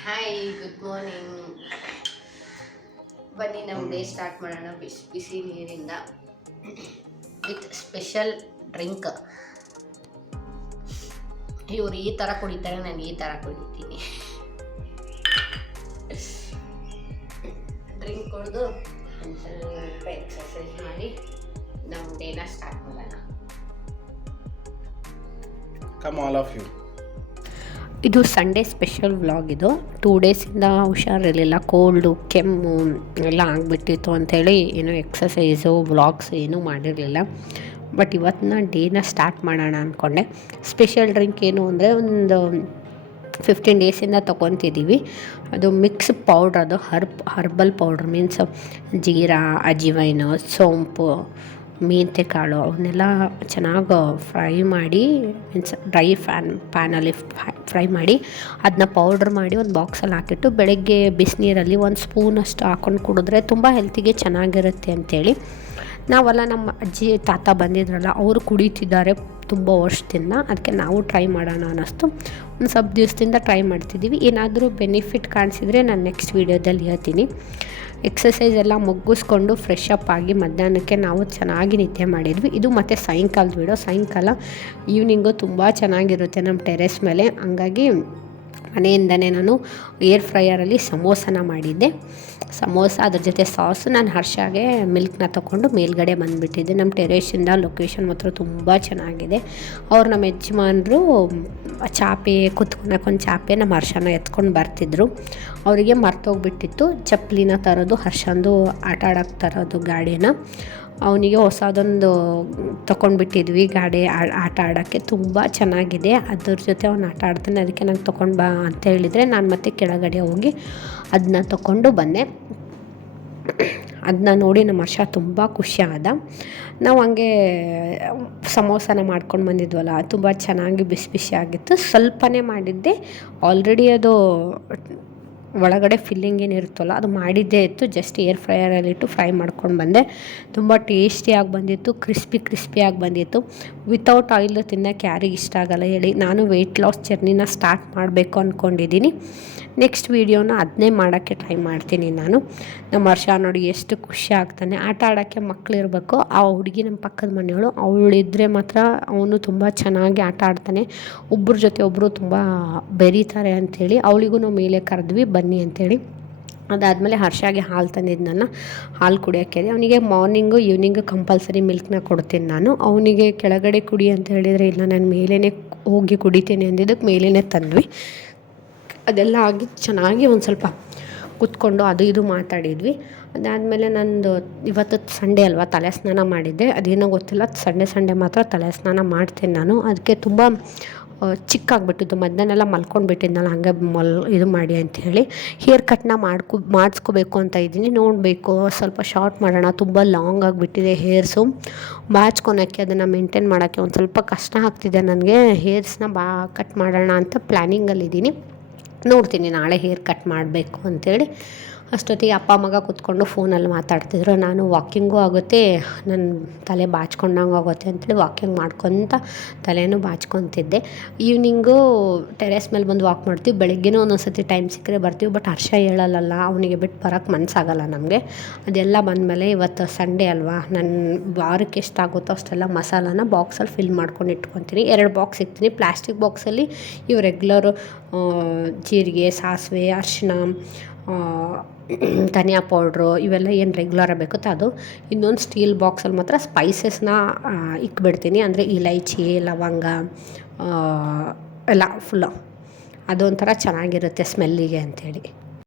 Hi, good morning. ಬನ್ನಿ ನಮ್ಮ day start ಮಾಡೋಣ ಬಿಸಿ ಬಿಸಿ ನೀರಿಂದ ವಿತ್ ಸ್ಪೆಷಲ್ ಡ್ರಿಂಕ್. ಇವ್ರು ಈ ಥರ ಕುಡಿತಾರೆ, ನಾನು ಈ ಥರ ಕುಡಿತೀನಿ. ಡ್ರಿಂಕ್ ಕುಡಿದು ಒಂದು ಸ್ವಲ್ಪ ಎಕ್ಸಸೈಸ್ ಮಾಡಿ ನಮ್ಮ ಡೇನ ಸ್ಟಾರ್ಟ್ ಮಾಡೋಣ. Come all of you. ಇದು ಸಂಡೇ ಸ್ಪೆಷಲ್ ವ್ಲಾಗ್. ಇದು 2 ಡೇಸಿಂದ ಹುಷಾರಿರಲಿಲ್ಲ, ಕೋಲ್ಡು ಕೆಮ್ಮು ಎಲ್ಲ ಆಗಿಬಿಟ್ಟಿತ್ತು ಅಂಥೇಳಿ ಏನೋ ಎಕ್ಸಸೈಸು ವ್ಲಾಗ್ಸ್ ಏನೂ ಮಾಡಿರಲಿಲ್ಲ. ಬಟ್ ಇವತ್ತಿನ ಡೇನ ಸ್ಟಾರ್ಟ್ ಮಾಡೋಣ ಅಂದ್ಕೊಂಡೆ. ಸ್ಪೆಷಲ್ ಡ್ರಿಂಕ್ ಏನು ಅಂದರೆ ಒಂದು 15 ಡೇಸಿಂದ ತೊಗೊತಿದ್ದೀವಿ. ಅದು ಮಿಕ್ಸ್ ಪೌಡ್ರ್, ಅದು ಹರ್ಬಲ್ ಪೌಡ್ರ್ ಮೀನ್ಸ್ ಜೀರಾ, ಅಜಿವೈನು, ಸೋಂಪು, ಮೆಂತ್ಯ ಕಾಳು ಅವನ್ನೆಲ್ಲ ಚೆನ್ನಾಗಿ ಫ್ರೈ ಮಾಡಿ ಮೀನ್ಸ್ ಡ್ರೈ ಪ್ಯಾನಲ್ಲಿ ಫ್ರೈ ಮಾಡಿ ಅದನ್ನ ಪೌಡ್ರ್ ಮಾಡಿ ಒಂದು ಬಾಕ್ಸಲ್ಲಿ ಹಾಕಿಟ್ಟು ಬೆಳಗ್ಗೆ ಬಿಸಿನೀರಲ್ಲಿ ಒಂದು ಸ್ಪೂನಷ್ಟು ಹಾಕ್ಕೊಂಡು ಕುಡಿದ್ರೆ ತುಂಬ ಹೆಲ್ತಿಗೆ ಚೆನ್ನಾಗಿರುತ್ತೆ ಅಂಥೇಳಿ ನಾವೆಲ್ಲ ನಮ್ಮ ಅಜ್ಜಿ ತಾತ ಬಂದಿದ್ರಲ್ಲ ಅವರು ಕುಡಿತಿದ್ದಾರೆ ತುಂಬ ವರ್ಷದಿಂದ. ಅದಕ್ಕೆ ನಾವು ಟ್ರೈ ಮಾಡೋಣ ಅನ್ನಿಸ್ತು. ಒಂದು ಸ್ವಲ್ಪ ದಿವಸದಿಂದ ಟ್ರೈ ಮಾಡ್ತಿದ್ದೀವಿ. ಏನಾದರೂ ಬೆನಿಫಿಟ್ ಕಾಣಿಸಿದರೆ ನಾನು ನೆಕ್ಸ್ಟ್ ವೀಡಿಯೋದಲ್ಲಿ ಹೇಳ್ತೀನಿ. ಎಕ್ಸಸೈಸ್ ಎಲ್ಲ ಮುಗಿಸ್ಕೊಂಡು ಫ್ರೆಶ್ ಅಪ್ ಆಗಿ ಮಧ್ಯಾಹ್ನಕ್ಕೆ ನಾವು ಚೆನ್ನಾಗಿ ನಿದ್ದೆ ಮಾಡಿದ್ವಿ. ಇದು ಮತ್ತು ಸಾಯಂಕಾಲದ ವೀಡಿಯೋ. ಸಾಯಂಕಾಲ ಈವ್ನಿಂಗು ತುಂಬ ಚೆನ್ನಾಗಿರುತ್ತೆ ನಮ್ಮ ಟೆರೆಸ್ ಮೇಲೆ. ಹಂಗಾಗಿ ಮನೆಯಿಂದನೇ ನಾನು ಏರ್ ಫ್ರೈಯರಲ್ಲಿ ಸಮೋಸನ ಮಾಡಿದ್ದೆ. ಸಮೋಸ ಅದ್ರ ಜೊತೆ ಸಾಸು. ನಾನು ಹರ್ಷಾಗೆ ಮಿಲ್ಕ್ನ ತೊಗೊಂಡು ಮೇಲ್ಗಡೆ ಬಂದುಬಿಟ್ಟಿದ್ದೆ. ನಮ್ಮ ಟೆರೇಸಿಂದ ಲೊಕೇಶನ್ ಮಾತ್ರ ತುಂಬ ಚೆನ್ನಾಗಿದೆ. ಅವ್ರು ನಮ್ಮ ಯಜಮಾನರು ಚಾಪೆ ಕುತ್ಕೊಳಕ್ಕೊಂದು ಚಾಪೆ ನಮ್ಮ ಹರ್ಷನ ಎತ್ಕೊಂಡು ಬರ್ತಿದ್ರು. ಅವರಿಗೆ ಮರ್ತೋಗ್ಬಿಟ್ಟಿತ್ತು ಚಪ್ಪಲಿನ ತರೋದು, ಹರ್ಷಂದು ಆಟ ಆಡೋಕ್ಕೆ ತರೋದು ಗಾಡಿನ. ಅವನಿಗೆ ಹೊಸದೊಂದು ತೊಗೊಂಡ್ಬಿಟ್ಟಿದ್ವಿ ಗಾಡಿ ಆಟ ಆಡೋಕ್ಕೆ. ತುಂಬ ಚೆನ್ನಾಗಿದೆ, ಅದ್ರ ಜೊತೆ ಅವ್ನು ಆಟ ಆಡ್ತಾನೆ. ಅದಕ್ಕೆ ನಂಗೆ ತೊಗೊಂಡು ಬಾ ಅಂತ ಹೇಳಿದರೆ ನಾನು ಮತ್ತೆ ಕೆಳಗಡೆ ಹೋಗಿ ಅದನ್ನ ತೊಗೊಂಡು ಬಂದೆ. ಅದನ್ನ ನೋಡಿ ನಮ್ಮ ಹರ್ಷ ತುಂಬ ಖುಷಿ ಆದ. ನಾವು ಹಂಗೆ ಸಮೋಸನ ಮಾಡ್ಕೊಂಡು ಬಂದಿದ್ವಲ್ಲ, ತುಂಬ ಚೆನ್ನಾಗಿ ಬಿಸಿ ಬಿಸಿ ಆಗಿತ್ತು. ಸ್ವಲ್ಪನೇ ಮಾಡಿದ್ದೆ, ಆಲ್ರೆಡಿ ಅದು ಒಳಗಡೆ ಫಿಲ್ಲಿಂಗ್ ಏನಿರುತ್ತಲ್ಲ ಅದು ಮಾಡಿದ್ದೇ ಇತ್ತು. ಜಸ್ಟ್ ಏರ್ ಫ್ರೈಯರಲ್ಲಿಟ್ಟು ಫ್ರೈ ಮಾಡ್ಕೊಂಡು ಬಂದೆ. ತುಂಬ ಟೇಸ್ಟಿಯಾಗಿ ಬಂದಿತ್ತು, ಕ್ರಿಸ್ಪಿಯಾಗಿ ಬಂದಿತ್ತು. ವಿತೌಟ್ ಆಯಿಲ್ ತಿನ್ನೋಕ್ಕೆ ಯಾರಿಗೆ ಇಷ್ಟ ಆಗೋಲ್ಲ ಹೇಳಿ. ನಾನು ವೆಯ್ಟ್ ಲಾಸ್ ಜರ್ನಿನ ಸ್ಟಾರ್ಟ್ ಮಾಡಬೇಕು ಅಂದ್ಕೊಂಡಿದ್ದೀನಿ. ನೆಕ್ಸ್ಟ್ ವೀಡಿಯೋನ ಅದನ್ನೇ ಮಾಡೋಕ್ಕೆ ಟ್ರೈ ಮಾಡ್ತೀನಿ ನಾನು. ನಮ್ಮ ಹರ್ಷ ನೋಡಿ ಎಷ್ಟು ಖುಷಿ ಆಗ್ತಾನೆ. ಆಟ ಆಡೋಕ್ಕೆ ಮಕ್ಕಳಿರ್ಬೇಕು. ಆ ಹುಡುಗಿ ನಮ್ಮ ಪಕ್ಕದ ಮನೆಯವಳು, ಅವಳಿದ್ರೆ ಮಾತ್ರ ಅವನು ತುಂಬ ಚೆನ್ನಾಗಿ ಆಟ ಆಡ್ತಾನೆ. ಒಬ್ಬರ ಜೊತೆ ಒಬ್ಬರು ತುಂಬ ಬೆರೀತಾರೆ ಅಂಥೇಳಿ ಅವಳಿಗೂ ನಾವು ಮೇಲೆ ಕರೆದ್ವಿ ಬನ್ನಿ ಅಂಥೇಳಿ. ಅದಾದಮೇಲೆ ಹರ್ಷಾಗೆ ಹಾಲು ತಂದಿದ್ನಲ್ಲ, ಹಾಲು ಕುಡಿಯೋಕ್ಕೆ ಅವನಿಗೆ ಮಾರ್ನಿಂಗು ಈವ್ನಿಂಗು ಕಂಪಲ್ಸರಿ ಮಿಲ್ಕ್ನ ಕೊಡ್ತೀನಿ ನಾನು. ಅವನಿಗೆ ಕೆಳಗಡೆ ಕುಡಿ ಅಂತ ಹೇಳಿದರೆ ಇಲ್ಲ ನಾನು ಮೇಲೇ ಹೋಗಿ ಕುಡಿತೀನಿ ಅಂದಿದ್ದಕ್ಕೆ ಮೇಲೇ ತಂದ್ವಿ. ಅದೆಲ್ಲ ಆಗಿ ಚೆನ್ನಾಗಿ ಒಂದು ಸ್ವಲ್ಪ ಕೂತ್ಕೊಂಡು ಅದು ಇದು ಮಾತಾಡಿದ್ವಿ. ಅದಾದಮೇಲೆ ನಂದು ಇವತ್ತು ಸಂಡೇ ಅಲ್ವಾ, ತಲೆ ಸ್ನಾನ ಮಾಡಿದ್ದೆ. ಅದೇನೋ ಗೊತ್ತಿಲ್ಲ, ಸಂಡೇ ಮಾತ್ರ ತಲೆ ಸ್ನಾನ ಮಾಡ್ತೀನಿ ನಾನು. ಅದಕ್ಕೆ ತುಂಬ ಚಿಕ್ಕಾಗ್ಬಿಟ್ಟಿತ್ತು. ಮಧ್ಯಾಹ್ನ ಮಲ್ಕೊಂಡ್ಬಿಟ್ಟಿದ್ನಲ್ಲ, ಹಾಗೆ ಇದು ಮಾಡಿ ಅಂಥೇಳಿ ಹೇರ್ ಕಟ್ನ ಮಾಡಿಸ್ಕೋಬೇಕು ಅಂತ ಇದ್ದೀನಿ. ನೋಡಬೇಕು, ಸ್ವಲ್ಪ ಶಾರ್ಟ್ ಮಾಡೋಣ. ತುಂಬ ಲಾಂಗ್ ಆಗಿಬಿಟ್ಟಿದೆ ಹೇರ್ಸು. ಬಾಚ್ಕೊಳಕ್ಕೆ ಅದನ್ನು ಮೇಂಟೈನ್ ಮಾಡೋಕ್ಕೆ ಒಂದು ಸ್ವಲ್ಪ ಕಷ್ಟ ಆಗ್ತಿದೆ ನನಗೆ. ಹೇರ್ಸ್ನ ಕಟ್ ಮಾಡೋಣ ಅಂತ ಪ್ಲ್ಯಾನಿಂಗಲ್ಲಿದ್ದೀನಿ. ನೋಡ್ತೀನಿ ನಾಳೆ ಹೇರ್ ಕಟ್ ಮಾಡಬೇಕು ಅಂಥೇಳಿ. ಅಷ್ಟೊತ್ತಿಗೆ ಅಪ್ಪ ಮಗ ಕೂತ್ಕೊಂಡು ಫೋನಲ್ಲಿ ಮಾತಾಡ್ತಿದ್ರು. ನಾನು ವಾಕಿಂಗೂ ಆಗುತ್ತೆ, ನನ್ನ ತಲೆ ಬಾಚ್ಕೊಂಡಂಗೆ ಆಗುತ್ತೆ ಅಂಥೇಳಿ ವಾಕಿಂಗ್ ಮಾಡ್ಕೊತ ತಲೆನೂ ಬಾಚ್ಕೊತಿದ್ದೆ. ಈವ್ನಿಂಗು ಟೆರೆಸ್ ಮೇಲೆ ಬಂದು ವಾಕ್ ಮಾಡ್ತೀವಿ. ಬೆಳಗ್ಗೆನೂ ಒಂದೊಂದು ಸತಿ ಟೈಮ್ ಸಿಕ್ಕರೆ ಬರ್ತೀವಿ. ಬಟ್ ಹರ್ಷ ಹೇಳಲ್ಲ, ಅವನಿಗೆ ಬಿಟ್ಟು ಬರೋಕ್ಕೆ ಮನಸ್ಸಾಗಲ್ಲ ನಮಗೆ. ಅದೆಲ್ಲ ಬಂದಮೇಲೆ ಇವತ್ತು ಸಂಡೇ ಅಲ್ವಾ, ನನ್ನ ವಾರಕ್ಕೆ ಎಷ್ಟಾಗುತ್ತೋ ಅಷ್ಟೆಲ್ಲ ಮಸಾಲಾನ ಬಾಕ್ಸಲ್ಲಿ ಫಿಲ್ ಮಾಡ್ಕೊಂಡು ಇಟ್ಕೊತೀನಿ. 2 ಬಾಕ್ಸ್ ಇಕ್ತೀನಿ. ಪ್ಲಾಸ್ಟಿಕ್ ಬಾಕ್ಸಲ್ಲಿ ಇವು ರೆಗ್ಯುಲರು ಜೀರಿಗೆ, ಸಾಸಿವೆ, ಅರಿಶಿನ, ಧನಿಯಾ ಪೌಡ್ರು ಇವೆಲ್ಲ ಏನು ರೆಗ್ಯುಲರಾಗಿ ಬೇಕುತ್ತೆ ಅದು. ಇನ್ನೊಂದು ಸ್ಟೀಲ್ ಬಾಕ್ಸಲ್ಲಿ ಮಾತ್ರ ಸ್ಪೈಸಸ್ನ ಇಕ್ಬಿಡ್ತೀನಿ. ಅಂದರೆ ಇಲೈಚಿ, ಲವಂಗ ಎಲ್ಲ ಫುಲ್ಲು ಅದೊಂಥರ ಚೆನ್ನಾಗಿರುತ್ತೆ ಸ್ಮೆಲ್ಲಿಗೆ ಅಂಥೇಳಿ.